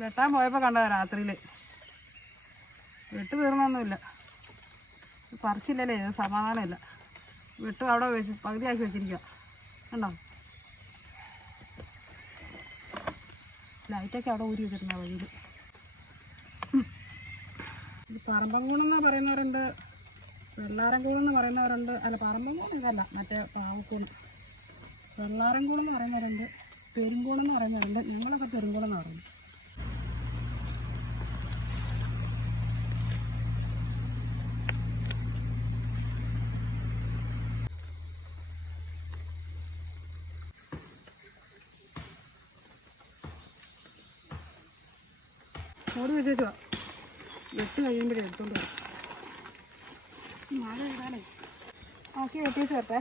വെട്ടാൻ പോയപ്പോൾ കണ്ടതാ രാത്രിയിൽ വെട്ട് തീർന്നൊന്നുമില്ല പറിച്ചില്ലല്ലേ സമാധാനമില്ല. വെട്ട് അവിടെ വെച്ച് പകുതിയാക്കി വെച്ചിരിക്കുക കണ്ടോ? ലൈറ്റൊക്കെ അവിടെ ഊരി ആ വഴിയിൽ ഇത് പറമ്പങ്കൂണെന്ന് പറയുന്നവരുണ്ട്. വെള്ളാരംകൂണെന്ന് പറയുന്നവരുണ്ട്. അല്ല പറമ്പങ്കൂണ് ഇതല്ല മറ്റേ പാവക്കൂണ് വെള്ളാരംകൂണെന്ന് പറയുന്നവരുണ്ട്. പെരുങ്കൂണെന്ന് പറയുന്നവരുണ്ട്. ഞങ്ങളൊക്കെ പെരുങ്കൂണെന്ന് പറയുന്നു ഓടി വെച്ചേക്കുവാ വെട്ട് കഴിയുമ്പോഴേ എടുത്തോണ്ട് വരാം. മഴ പെയ്താലേ ആക്കി വെട്ടിച്ച് വരട്ടെ.